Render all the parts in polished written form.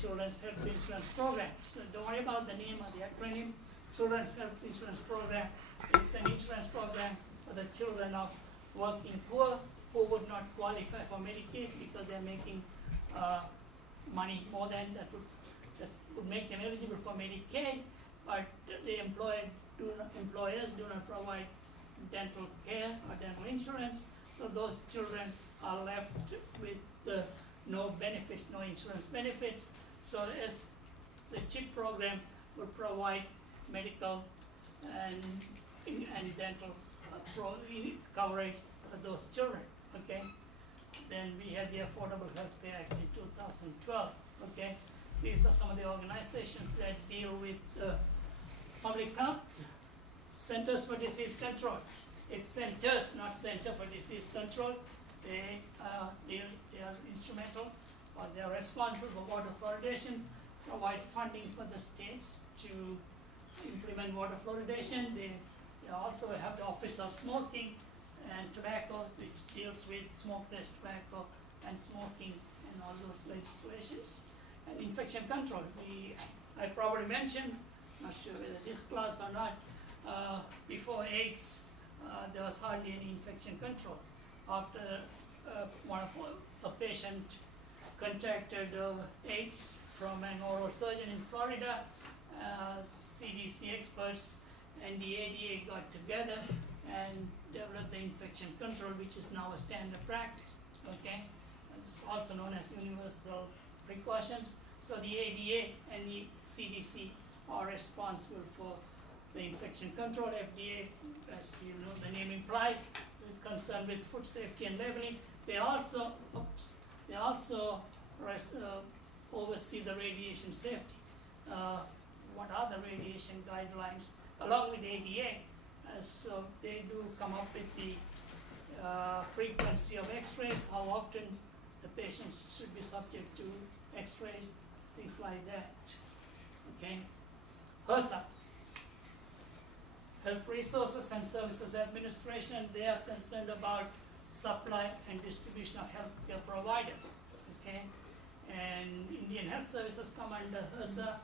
Children's Health Insurance Program. So don't worry about the name or the acronym. Children's Health Insurance Program is an insurance program for the children of working poor who would not qualify for Medicaid because they're making money more than that would make them eligible for Medicaid, but the employers do not provide dental care or dental insurance, so those children are left with no benefits, no insurance benefits. So as the CHIP program will provide medical and dental coverage for those children, okay? Then we had the Affordable Health Care Act in 2012, okay? These are some of the organizations that deal with public health, Centers for Disease Control. It's centers, not Center for Disease Control. They are instrumental, or they are responsible for water fluoridation, provide funding for the states to implement water fluoridation. They also have the Office of Smoking and Tobacco, which deals with smokeless tobacco and smoking and all those legislations. And infection control, I probably mentioned, not sure whether this class or not, before AIDS, there was hardly any infection control. After a patient contracted AIDS from an oral surgeon in Florida, CDC experts and the ADA got together and developed the infection control, which is now a standard practice, okay? It's also known as universal precautions. So the ADA and the CDC are responsible for the infection control. FDA, as you know, the name implies, is concerned with food safety and labeling. They also oversee the radiation safety. What are the radiation guidelines along with the ADA? So they do come up with the frequency of X-rays, how often the patients should be subject to X-rays, things like that. Okay. HRSA, Health Resources and Services Administration, they are concerned about supply and distribution of healthcare providers. Okay. And Indian Health Services come under HRSA.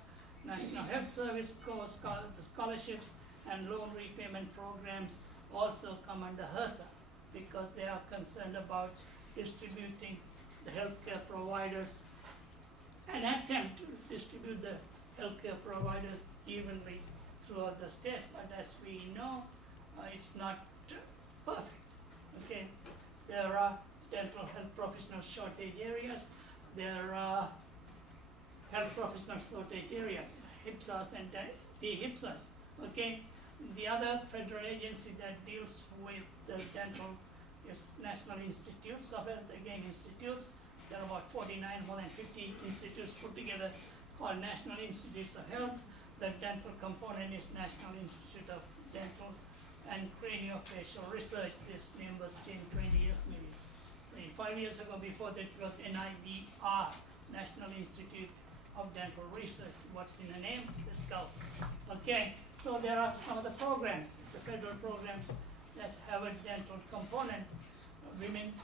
National Health Service Corps, the scholarships and loan repayment programs also come under HRSA because they are concerned about distributing the healthcare providers, an attempt to distribute the healthcare providers evenly throughout the states, but as we know, it's not perfect. Okay, there are dental health professional shortage areas, there are health professional shortage areas, HIPSAs and DHIPSAs. Okay, the other federal agency that deals with the dental is National Institutes of Health, again institutes. There are about 49, more than 50 institutes put together called National Institutes of Health. The dental component is National Institute of Dental and Craniofacial Research. This name was changed 20 years, maybe 5 years ago. Before that it was NIDR, National Institute of Dental Research. What's in the name? The skull. Okay, so there are some of the programs, the federal programs that have a dental component. Women,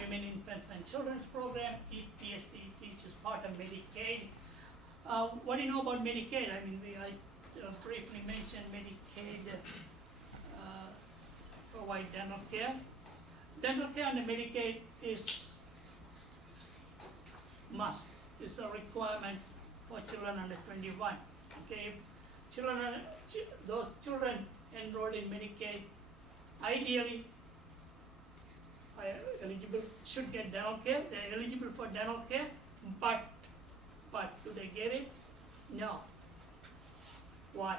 Infants and Children's Program, EPSD, which is part of Medicaid. What do you know about Medicaid? I mean, I briefly mentioned Medicaid provide dental care. Dental care under Medicaid is must. It's a requirement for children under 21. Okay, those children enrolled in Medicaid, ideally eligible, should get dental care. They're eligible for dental care, but do they get it? No. Why?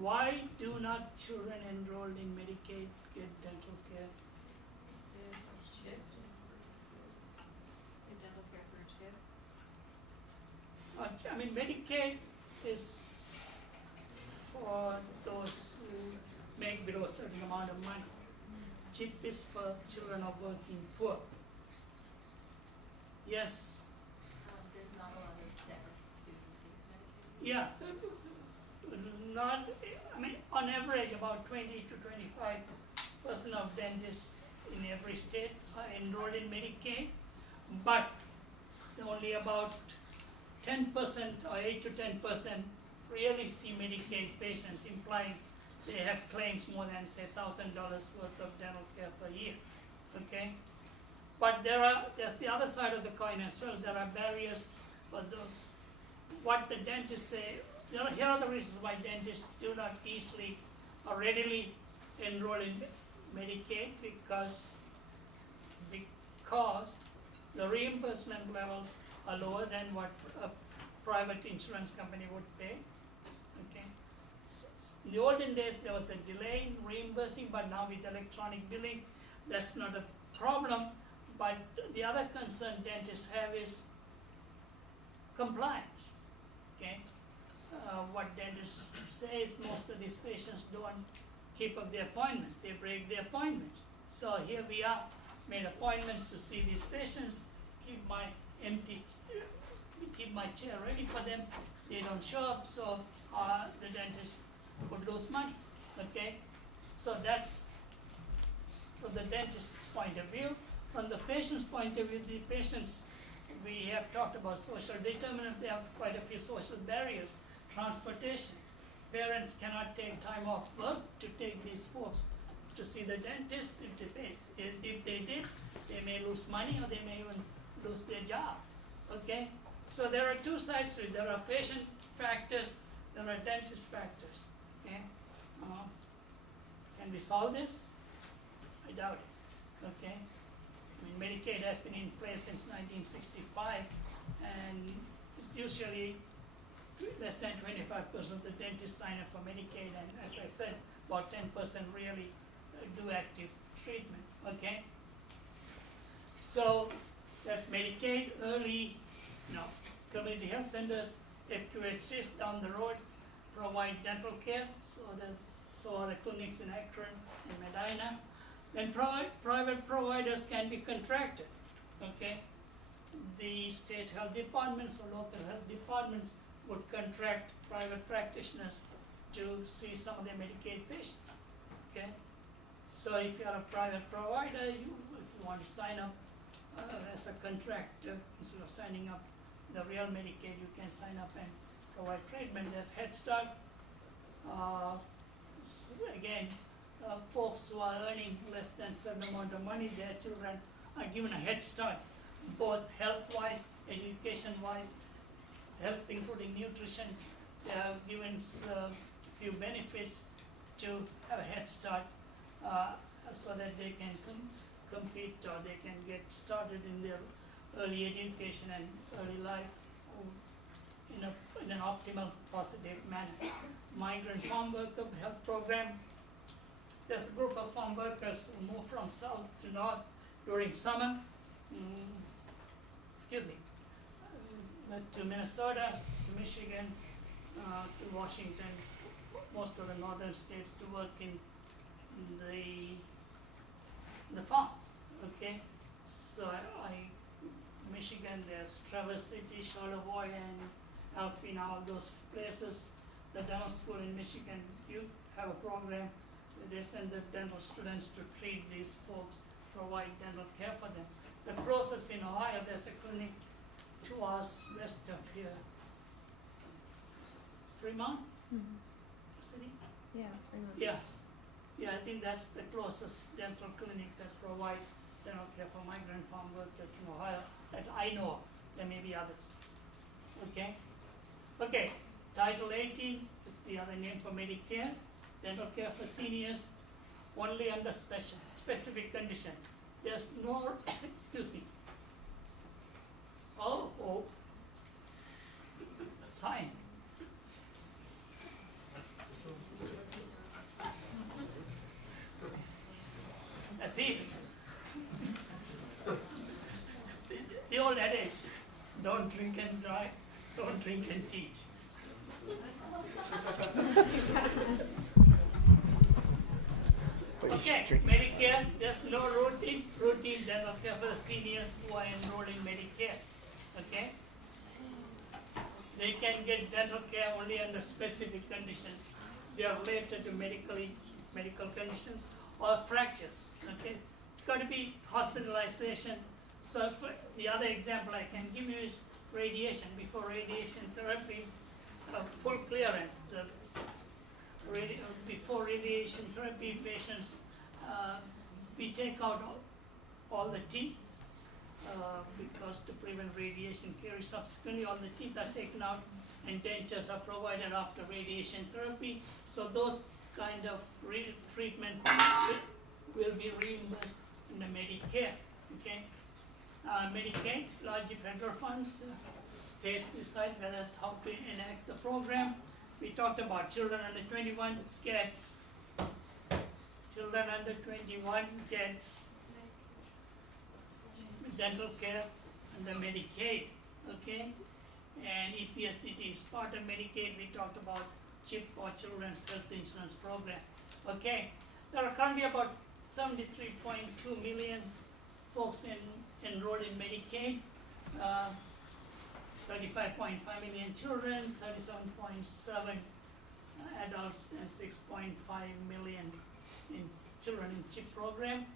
Why do not children enrolled in Medicaid get dental care? I mean, Medicaid is for those who make below a certain amount of money. CHIP is for children of working poor. Yes. There's not a lot of dentists who take Medicaid. Yeah. Not, I mean, on average, about 20 to 25% of dentists in every state are enrolled in Medicaid. but only about 10% or 8 to 10% really see Medicaid patients, implying they have claims more than say $1,000 worth of dental care per year. Okay, but there's the other side of the coin as well. There are barriers for those. What the dentists say. Here are the reasons why dentists do not easily or readily enroll in Medicaid because the reimbursement levels are lower than what a private insurance company would pay. Okay. In the olden days, there was the delay in reimbursing, but now with electronic billing, that's not a problem. But the other concern dentists have is compliance. Okay. What dentists say is most of these patients don't keep up their appointment. They break their appointments. So here we are, made appointments to see these patients, keep my chair ready for them. They don't show up, so the dentist would lose money. Okay, so that's from the dentist's point of view. From the patient's point of view, the patients, we have talked about social determinants. They have quite a few social barriers. Transportation. Parents cannot take time off work to take these folks to see the dentist. If they did, they may lose money or they may even lose their job. Okay? So there are two sides to it. There are patient factors, there are dentist factors. Okay? Can we solve this? I doubt it. Okay? I mean, Medicaid has been in place since 1965, and it's usually less than 25% of the dentists sign up for Medicaid, and as I said, about 10% really do active treatment. Okay? So that's Medicaid. Early, community health centers, FQHCs down the road provide dental care. So are the clinics in Akron and Medina. Then private providers can be contracted. Okay? The state health departments or local health departments would contract private practitioners to see some of their Medicaid patients. Okay? So if you are a private provider, if you want to sign up as a contractor, instead of signing up the real Medicaid, you can sign up and provide treatment. There's Head Start. Again, folks who are earning less than a certain amount of money, their children are given a head start, both health-wise, education-wise, health including nutrition. They have given few benefits to have a head start so that they can compete or they can get started in their early education and early life in an optimal, positive manner. Migrant farm worker health program. There's a group of farm workers who move from south to north during summer. To Minnesota, to Michigan, to Washington, most of the northern states to work in the farms. Okay, so Michigan, there's Traverse City, Charlevoix, and Alpena, all those places. The dental school in Michigan, you have a program where they send the dental students to treat these folks, provide dental care for them. The closest in Ohio, there's a clinic 2 hours west of here. Fremont? Mm-hmm. City? Yeah, Fremont. Yeah, I think that's the closest dental clinic that provides dental care for migrant farm workers in Ohio that I know of. There may be others. Okay, Title 18 is the other name for Medicare. Dental care for seniors only under specific condition. There's no, excuse me. Oh, a sign. That's easy. The old adage, don't drink and drive, don't drink and teach. Okay, Medicare, there's no routine dental care for the seniors who are enrolled in Medicare. Okay? They can get dental care only under specific conditions. They are related to medical conditions or fractures. Okay? It's got to be hospitalization, So the other example I can give you is radiation. Before radiation therapy, full clearance. Before radiation therapy, patients, we take out all the teeth because to prevent radiation caries. Subsequently, all the teeth are taken out and dentures are provided after radiation therapy. So those kind of treatment will be reimbursed in the Medicare. Okay. Medicaid, largely federal funds, states decide whether how to enact the program. We talked about children under 21 gets dental care under Medicaid, okay? And EPSDT is part of Medicaid. We talked about CHIP or Children's Health Insurance Program, okay? There are currently about 73.2 million folks enrolled in Medicaid, 35.5 million children, 37.7 adults, and 6.5 million in children in CHIP program.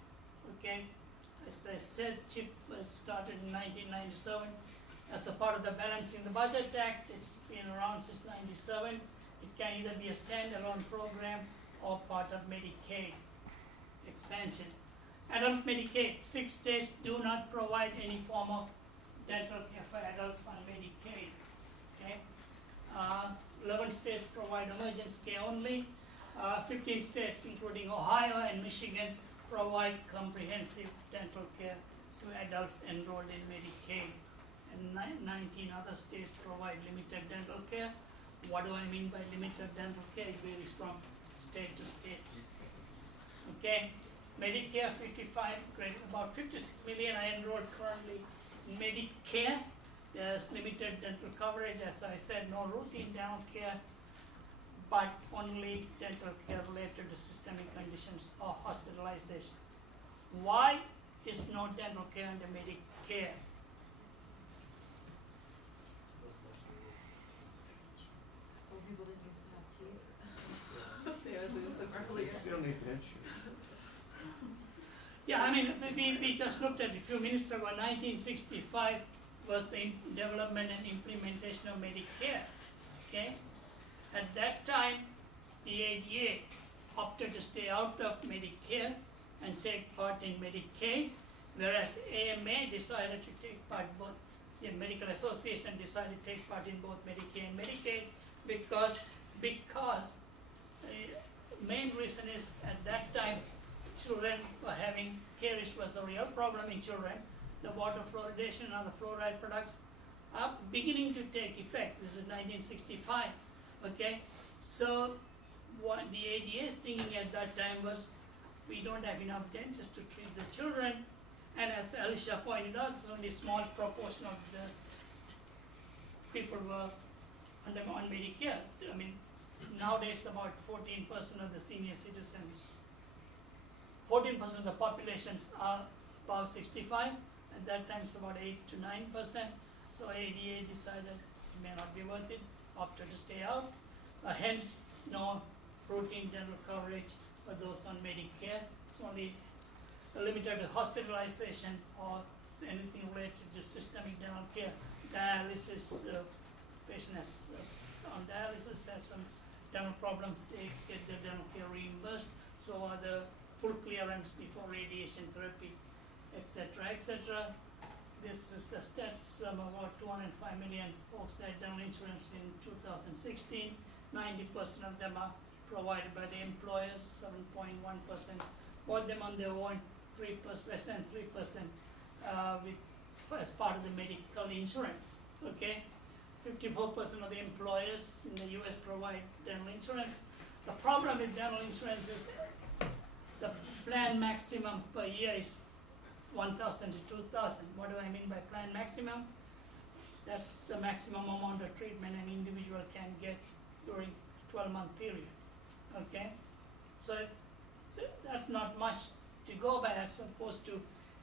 Okay, as I said, CHIP was started in 1997 as a part of the Balancing the Budget Act. It's been around since 97. It can either be a standalone program or part of Medicaid expansion. Adult Medicaid, 6 states do not provide any form of dental care for adults on Medicaid. Okay, 11 states provide emergency care only. 15 states, including Ohio and Michigan, provide comprehensive dental care to adults enrolled in Medicaid. And 19 other states provide limited dental care. What do I mean by limited dental care? It varies from state to state. Okay, Medicare 55, about 56 million are enrolled currently in Medicare. There's limited dental coverage, as I said, no routine dental care, but only dental care related to systemic conditions or hospitalization. Why is no dental care under Medicare? Some people didn't used to have teeth. They would lose them earlier. Still need dentures. Yeah, I mean, we just looked at a few minutes ago, 1965 was the development and implementation of Medicare, okay? At that time, the ADA opted to stay out of Medicare and take part in Medicaid, whereas AMA decided to take part both, the Medical Association decided to take part in both Medicare and Medicaid because the main reason is at that time children were having caries was a real problem in children. The water fluoridation and other fluoride products are beginning to take effect. This is 1965, okay? So what the ADA's thinking at that time was we don't have enough dentists to treat the children, and as Alicia pointed out, it's only a small proportion of the people were on Medicare. I mean, nowadays about 14% of the senior citizens, 14% of the populations are above 65. At that time, it's about 8 to 9%. So ADA decided it may not be worth it, opted to stay out. Hence, no routine dental coverage for those on Medicare. It's only limited to hospitalization or anything related to systemic dental care. Dialysis, patient has on dialysis has some dental problems, they get their dental care reimbursed. So are the full clearance before radiation therapy, etc., etc. This is the stats, about 205 million folks had dental insurance in 2016. 90% of them are provided by the employers, 7.1% bought them on their own, 3%, less than 3% as part of the medical insurance, okay? 54% of the employers in the US provide dental insurance. The problem with dental insurance is the plan maximum per year is 1,000 to 2,000. What do I mean by plan maximum? That's the maximum amount of treatment an individual can get during 12-month period, okay? So that's not much to go by as opposed to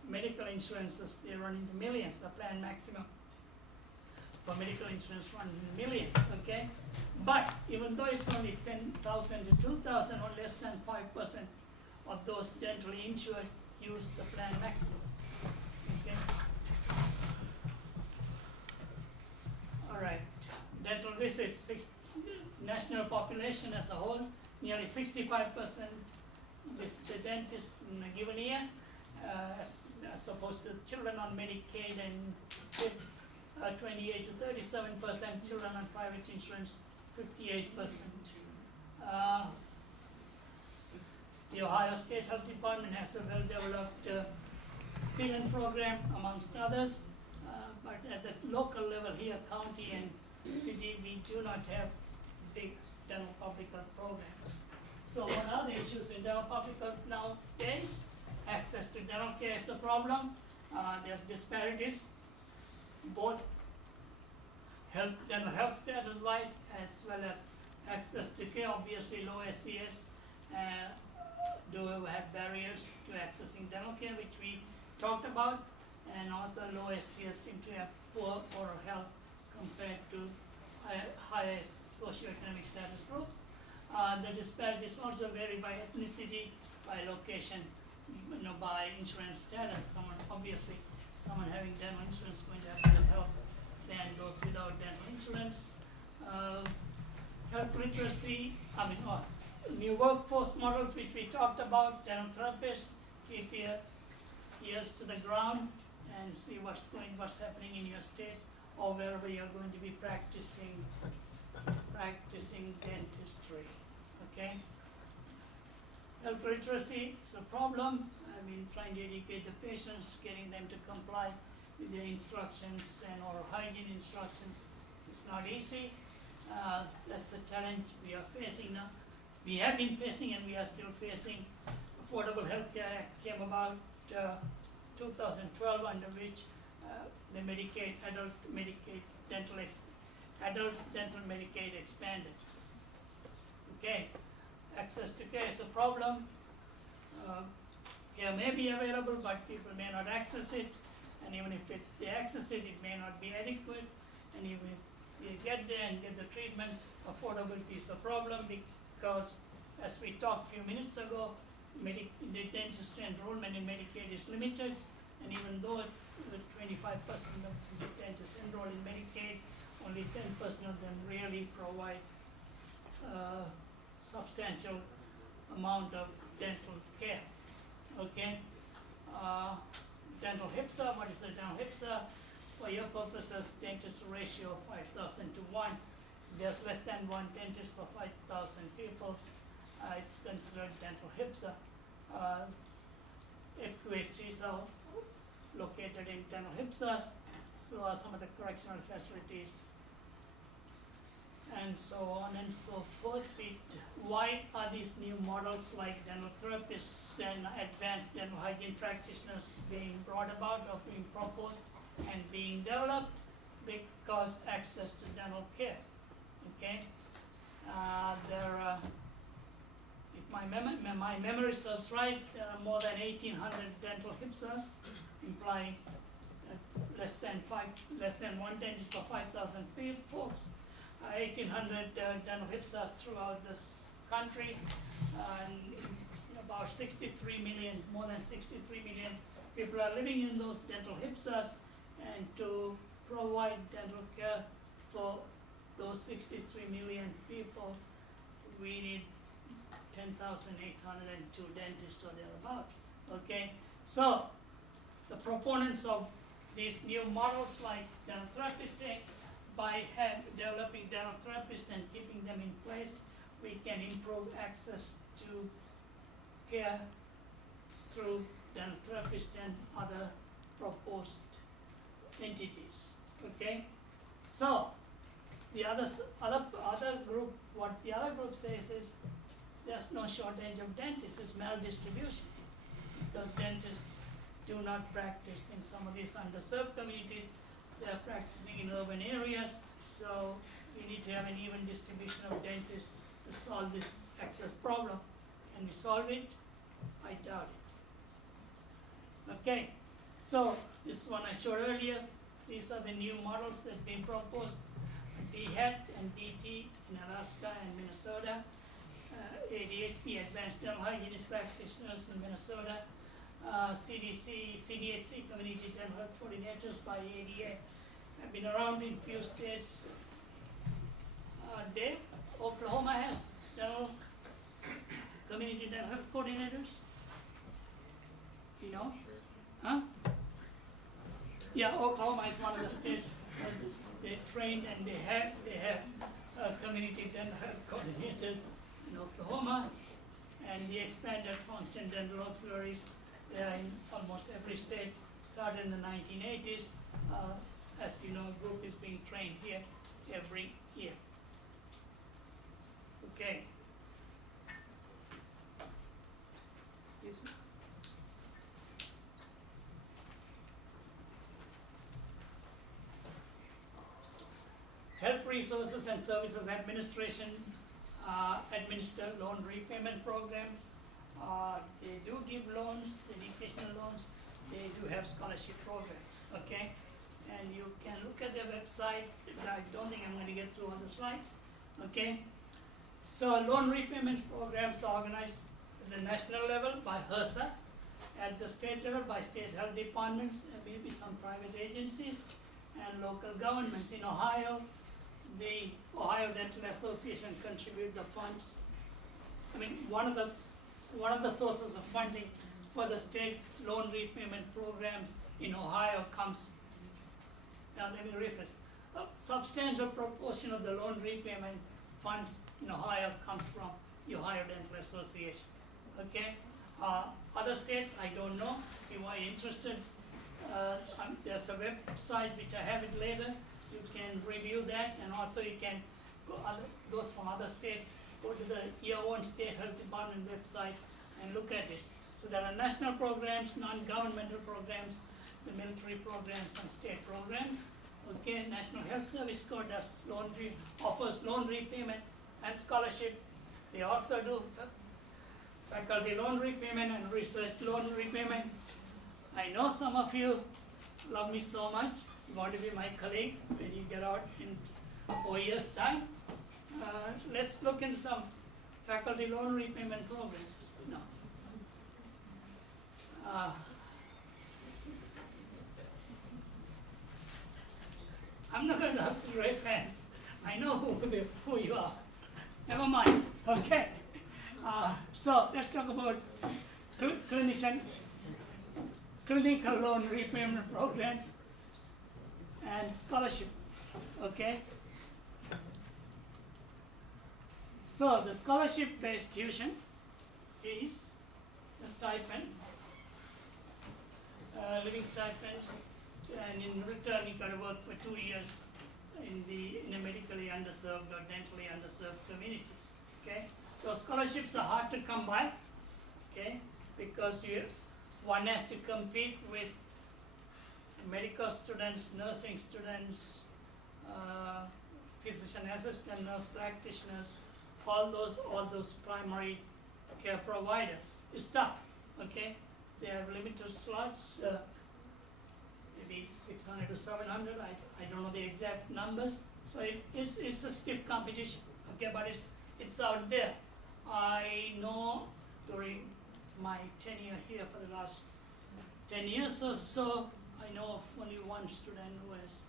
medical insurances, they run into millions, the plan maximum for medical insurance run in millions, okay? But even though it's only 10,000 to 2,000 or less than 5% of those dentally insured use the plan maximum, okay? visits, national population as a whole, nearly 65% visit the dentist in a given year, as opposed to children on Medicaid and 28 to 37%, children on private insurance, 58%. The Ohio State Health Department has a well-developed sealant program, amongst others, but at the local level here, county and city, we do not have big dental public health programs. So what are the issues in dental public health nowadays? Access to dental care is a problem. There's disparities, both dental health status wise as well as access to care. Obviously, low SCS do have barriers to accessing dental care, which we talked about, and also low SCS seem to have poor oral health compared to higher socioeconomic status group. The disparities also vary by ethnicity, by location, by insurance status. Someone having dental insurance is going to have better health than those without dental insurance. Health literacy, new workforce models which we talked about, dental therapists, keep your ears to the ground and see what's happening in your state or wherever you're going to be practicing dentistry. Okay? Health literacy is a problem. Trying to educate the patients, getting them to comply with the instructions and oral hygiene instructions. It's not easy. That's a challenge we are facing now. We have been facing and we are still facing. Affordable Health Care Act came about 2012, under which the adult dental Medicaid expanded. Okay, access to care is a problem. Care may be available, but people may not access it, and even if they access it, it may not be adequate. And even if you get there and get the treatment, affordability is a problem because, as we talked a few minutes ago, the dentist enrollment in Medicaid is limited, and even though 25% of the dentists enrolled in Medicaid, only 10% of them really provide substantial amount of dental care. Okay, dental HIPSA. What is a dental HIPSA? For your purposes, dentist ratio of 5,000 to 1. There's less than one dentist for 5,000 people. It's considered dental HIPSA. FQHCs are located in dental HIPSAs. So are some of the correctional facilities, and so on and so forth. Why are these new models like dental therapists and advanced dental hygiene practitioners being brought about or being proposed and being developed? Because access to dental care. Okay, if my memory serves right, there are more than 1,800 dental HIPSAs, implying less than one dentist for 5,000 folks. 1,800 dental HIPSAs throughout this country, and about 63 million, more than 63 million people are living in those dental HIPSAs, and to provide dental care for those 63 million people, we need 10,802 dentists or thereabouts. Okay, so the proponents of these new models like dental therapists say, by developing dental therapists and keeping them in place, we can improve access to care through dental therapists and other proposed entities. Okay, so the other group, what the other group says is there's no shortage of dentists, it's maldistribution, because dentists do not practice in some of these underserved communities. They are practicing in urban areas, so we need to have an even distribution of dentists to solve this access problem. Can we solve it? I doubt it. Okay, so this one I showed earlier. These are the new models that have been proposed. DHET and DT in Alaska and Minnesota. ADHP, Advanced Dental Hygienist Practitioners in Minnesota. CDHC, Community Dental Health Coordinators by ADA, have been around in few states. Dave, Oklahoma has community dental health coordinators? You know? Huh? Yeah, Oklahoma is one of the states they trained and they have community dental health coordinators in Oklahoma, and the expanded function dental auxiliaries, they are in almost every state, started in the 1980s. As you know, a group is being trained here every year. Okay. Excuse me. Health Resources and Services Administration administer loan repayment programs. They do give loans, educational loans. They do have scholarship programs, okay? And you can look at their website. I don't think I'm going to get through all the slides, okay? So loan repayment programs are organized at the national level by HRSA, at the state level by state health departments, maybe some private agencies, and local governments. In Ohio, the Ohio Dental Association contribute the funds. I mean, one of the sources of funding for the state loan repayment programs in Ohio comes. Now let me rephrase. A substantial proportion of the loan repayment funds in Ohio comes from the Ohio Dental Association. Okay. Other states, I don't know. If you are interested, there's a website which I have it later. You can review that, and also you can go those from other states, go to your own state health department website and look at this. So there are national programs, non-governmental programs, the military programs and state programs. Okay, National Health Service Corps does offers loan repayment and scholarship. They also do faculty loan repayment and research loan repayment. I know some of you love me so much. You want to be my colleague when you get out in 4 years' time. Let's look into some faculty loan repayment programs. No. I'm not going to ask you to raise hands. I know who you are. Never mind. Okay. So let's talk about clinical loan repayment programs and scholarship. Okay. So the scholarship-based tuition fees, the stipend, living stipend, and in return you got to work for 2 years in a medically underserved or dentally underserved communities. Okay, so scholarships are hard to come by. Okay, because one has to compete with medical students, nursing students, physician assistant, nurse practitioners, all those primary care providers. It's tough. Okay, they have limited slots. Maybe 600 to 700, I don't know the exact numbers. So it's a stiff competition, okay, but it's out there. I know during my tenure here for the last 10 years or so, I know of only one student who has,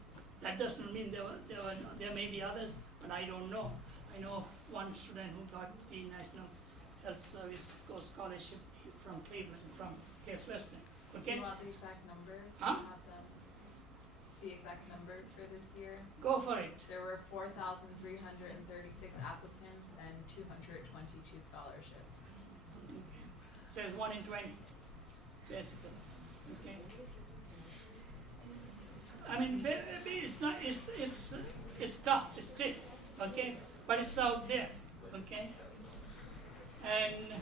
that doesn't mean there may be others, but I don't know. I know of one student who got the National Health Service Scholarship from Cleveland, from Case Western. Okay? Do you want the exact numbers? Huh? You have them. The exact numbers for this year? Go for it. There were 4,336 applicants and 222 scholarships. Okay. Says 1 in 20, basically. Okay. I mean, it's not. It's tough. It's stiff. Okay, but it's out there. Okay. And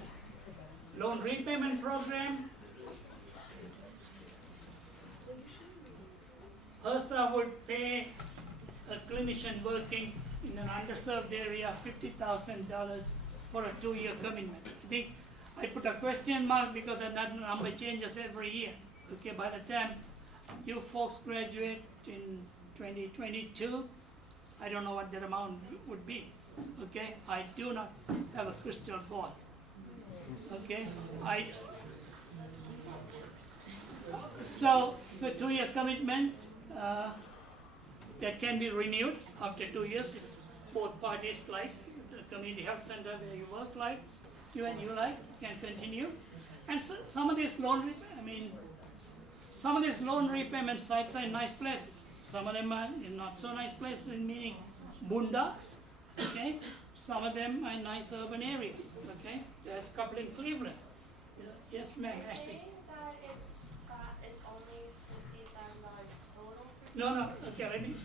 loan repayment program. HRSA would pay a clinician working in an underserved area $50,000 for a 2-year commitment. I think I put a question mark because that number changes every year. Okay, by the time you folks graduate in 2022, I don't know what that amount would be. Okay, I do not have a crystal ball. Okay, so 2-year commitment that can be renewed after 2 years both parties like, the community health center where you work like, you can continue. And so, some of these loan repayment sites are in nice places. Some of them are in not so nice places, meaning boondocks, okay? Some of them are in nice urban areas, okay? There's a couple in Cleveland. Yes, ma'am, You're Ashley. saying that it's only $50,000 total for No, okay, let me, Is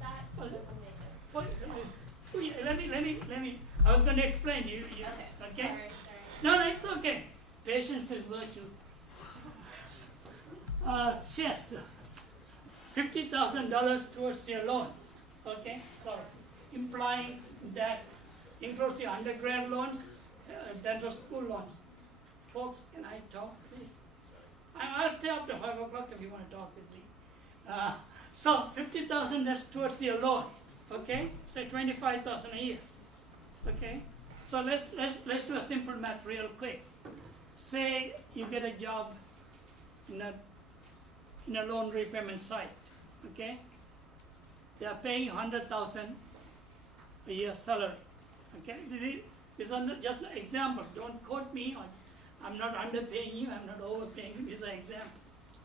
that Was it- doesn't make it? let me, I was gonna explain to you, Okay. Sorry. No, it's okay. Patience is virtue. Yes, $50,000 towards your loans, okay? Sorry, implying that includes your undergrad loans, dental school loans. Folks, can I talk, please? I'll stay up to 5 o'clock if you want to talk with me. So 50,000, that's towards your loan, okay? Say 25,000 a year, okay? So let's do a simple math real quick. Say you get a job in a loan repayment site, okay? They are paying 100,000 a year salary, okay? This is just an example. Don't quote me on. I'm not underpaying you. I'm not overpaying you. These are examples,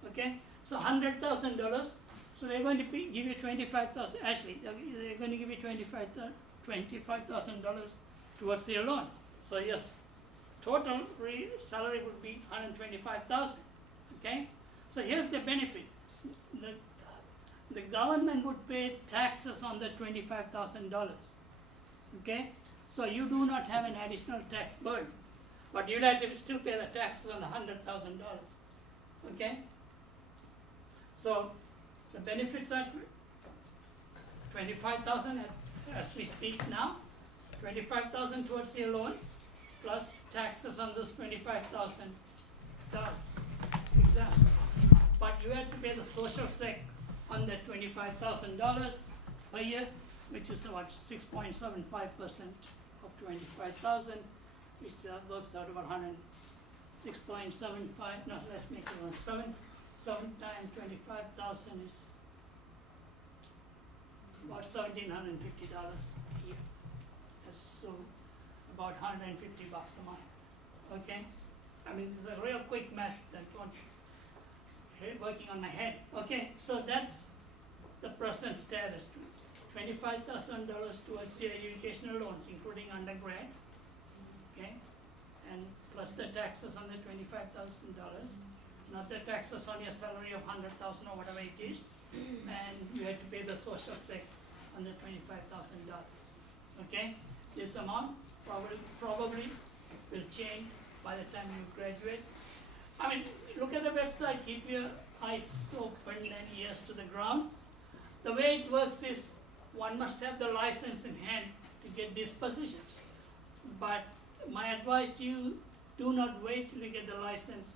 okay? So $100,000. So they're going to give you 25,000. Actually, they're going to give you $25,000 towards your loan. So yes, total salary would be 125,000. Okay. So here's the benefit. The government would pay taxes on the $25,000. Okay. So you do not have an additional tax burden, but you'll have to still pay the taxes on the $100,000. Okay. So the benefits are 25,000 as we speak now, 25,000 towards your loans, plus taxes on those $25,000. Example. But you have to pay the social sec on the $25,000 per year, which is about 6.75% of 25,000, which works out about 6.75. No, let's make it 7 times 25,000 is about $1,750 a year. So about $150 a month. Okay? I mean, this is a real quick math that one working on my head. Okay, so that's the present status. $25,000 towards your educational loans, including undergrad. Okay, and plus the taxes on the $25,000. Not the taxes on your salary of $100,000 or whatever it is, and you have to pay the social sec on the $25,000. Okay, this amount probably will change by the time you graduate. I mean, look at the website. Keep your eyes open and ears to the ground. The way it works is one must have the license in hand to get these positions. But my advice to you: do not wait till you get the license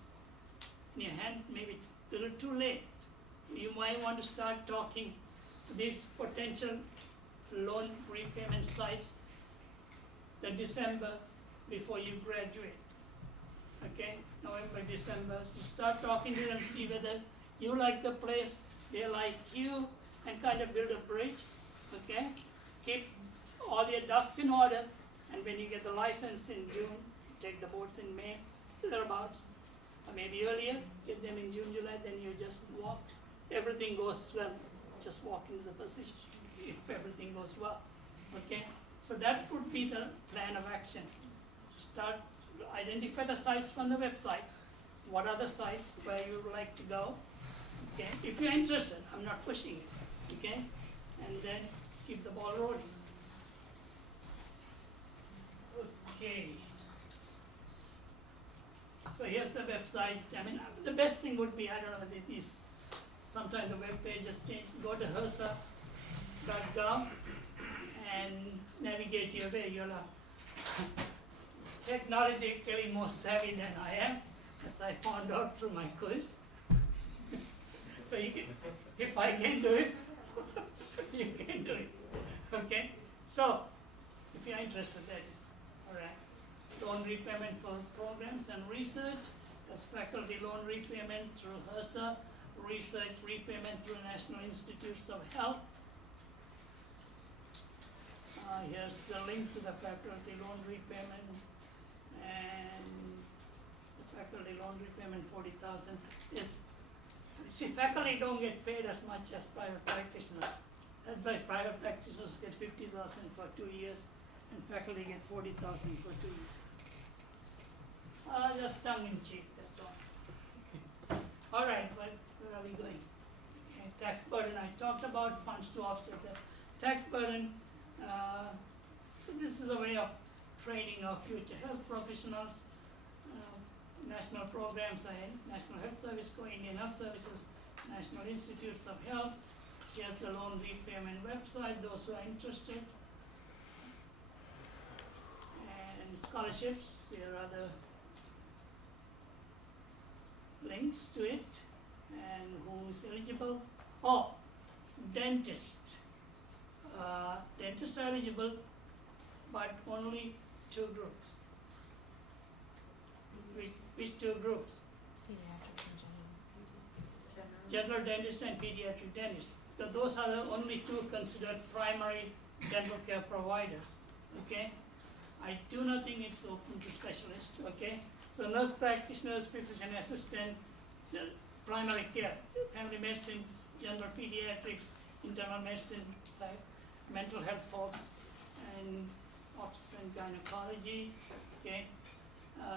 in your hand, maybe a little too late. You might want to start talking to these potential loan repayment sites the December before you graduate. Okay, November, December. You start talking to them and see whether you like the place, they like you, and kind of build a bridge. Okay, keep all your ducks in order, and when you get the license in June, take the boards in May, thereabouts. Or maybe earlier, get them in June, July, then you just walk. Everything goes well, just walk into the position if everything goes well. Okay, so that would be the plan of action. Start, identify the sites from the website. What are the sites where you would like to go? Okay, if you're interested, I'm not pushing it. Okay, and then keep the ball rolling. Okay. So here's the website. I mean, the best thing would be, I don't know whether it is, sometimes the web page just change. Go to HRSA.gov and navigate your way. You're technologically more savvy than I am, as I found out through my quiz. So you can, if I can do it, you can do it. Okay? So, if you're interested, that is. Alright. Loan repayment for programs and research. That's faculty loan repayment through HRSA, research repayment through National Institutes of Health. Here's the link to the faculty loan repayment, and the faculty loan repayment 40,000 is, see, faculty don't get paid as much as private practitioners. That's why private practitioners get 50,000 for 2 years, and faculty get 40,000 for 2 years. Just tongue in cheek, that's all. All right, where are we going? Okay, tax burden, I talked about funds to offset the tax burden. So this is a way of training our future health professionals. National programs are National Health Service, Indian Health Services, National Institutes of Health. Here's the loan repayment website, those who are interested. And scholarships, here are the links to it, and who is eligible. Oh, dentist. Dentists are eligible, but only 2 groups. Which 2 groups? General dentist and pediatric dentist. So those are the only 2 considered primary dental care providers. Okay, I do not think it's open to specialists. Okay, so nurse practitioners, physician assistant, primary care, family medicine, general pediatrics, internal medicine, mental health folks, and ops and gynecology. Okay,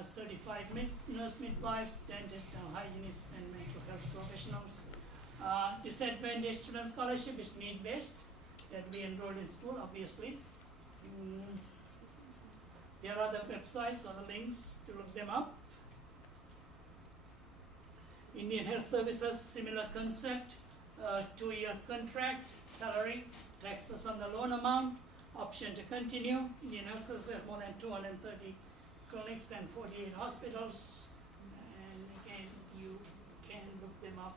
certified nurse midwives, dentists, hygienists, and mental health professionals. Disadvantaged student scholarship is need-based. They have to be enrolled in school, obviously. Here are the websites or the links to look them up. Indian Health Services, similar concept, 2-year contract, salary, taxes on the loan amount, option to continue. Indian Health Services has more than 230 clinics and 48 hospitals. And again, you can look them up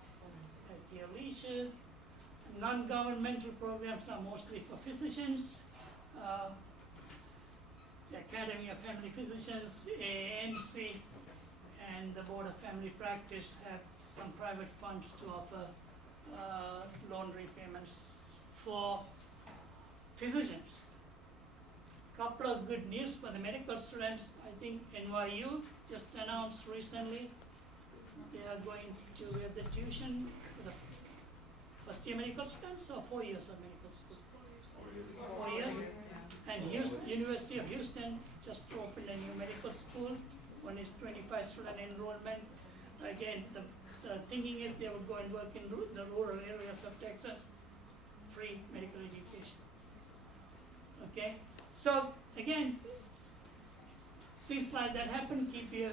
at your leisure. Non-governmental programs are mostly for physicians. The Academy of Family Physicians, AAMC, and the Board of Family Practice have some private funds to offer loan repayments for physicians. Couple of good news for the medical students. I think NYU just announced recently they are going to waive the tuition for the first year medical students, or 4 years of medical school. 4 years. And University of Houston just opened a new medical school. One is 25 student enrollment. Again, the thinking is they would go and work in the rural areas of Texas, free medical education. Okay, so again, things like that happen. Keep your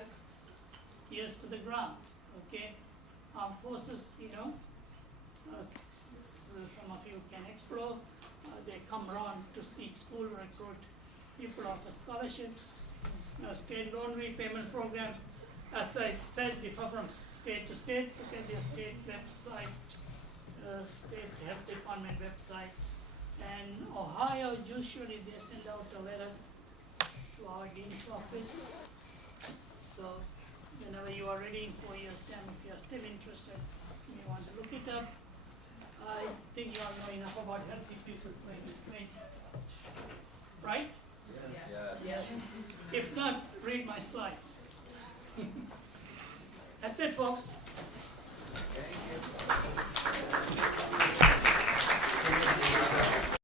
ears to the ground. Okay, armed forces, some of you can explore. They come around to each school, recruit people, offer scholarships, state loan repayment programs. As I said before, from state to state, look at their state website, state health department website. And Ohio, usually they send out a letter to our dean's office. So whenever you are ready in 4 years' time, if you are still interested, you may want to look it up. I think you all know enough about healthy people playing with weight. Right? Yes. Yes. If not, read my slides. That's it, folks. Thank you.